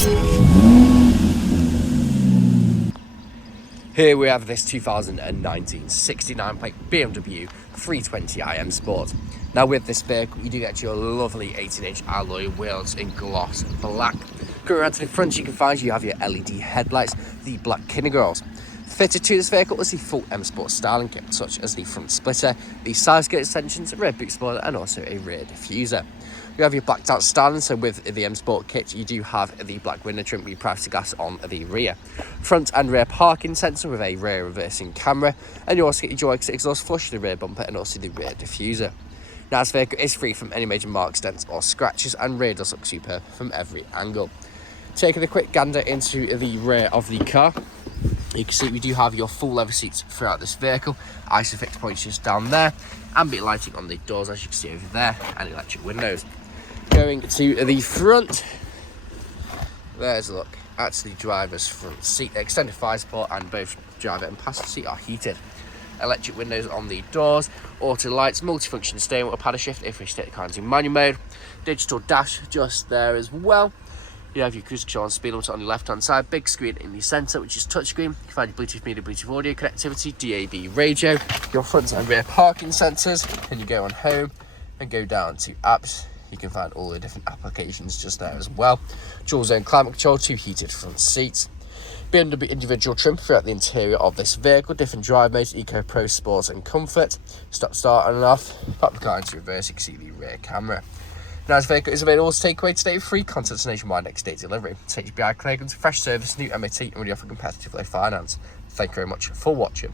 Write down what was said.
Here we have this 2019 69 plate BMW 320iM Sport. Now with this vehicle, you do get your lovely 18-inch alloy wheels in gloss black. Going around to the front, you can find you have your LED headlights, the black Kinder grills. Fitted to this vehicle is the full M Sport styling kit, such as the front splitter, the side skirt extensions, rear boot spoiler, and also a rear diffuser. You have your blacked out styling, so with the M Sport kit, you do have the black window trim with privacy glass on the rear. Front and rear parking sensor with a rear reversing camera, and you also get your dual exit exhaust flush, the rear bumper, and also the rear diffuser. Now this vehicle is free from any major marks, dents or scratches, and rear does look superb from every angle. Taking a quick gander into the rear of the car, you can see we do have your full leather seats throughout this vehicle, ISOFIX points just down there, ambient lighting on the doors as you can see over there, and electric windows. Going to the front, there's a look at the driver's front seat, extended fire support, and both driver and passenger seat are heated. Electric windows on the doors, auto lights, multifunction steering wheel, paddle shift if we set the car into manual mode, digital dash just there as well. You have your cruise control and speed limiter on the left hand side, big screen in the centre which is touchscreen. You can find your Bluetooth media, Bluetooth audio connectivity, DAB radio, your front and rear parking sensors. Then you go on home and go down to apps. You can find all the different applications just there as well. Dual zone climate control, 2 heated front seats. BMW individual trim throughout the interior of this vehicle, different drive modes, Eco, Pro, Sports and Comfort. Stop, start on and off. Pop the car into reverse, you can see the rear camera. Now this vehicle is available to take away today with free contents nationwide next day delivery. HBI Clegans, fresh service, new MOT, and we offer competitive low finance. Thank you very much for watching.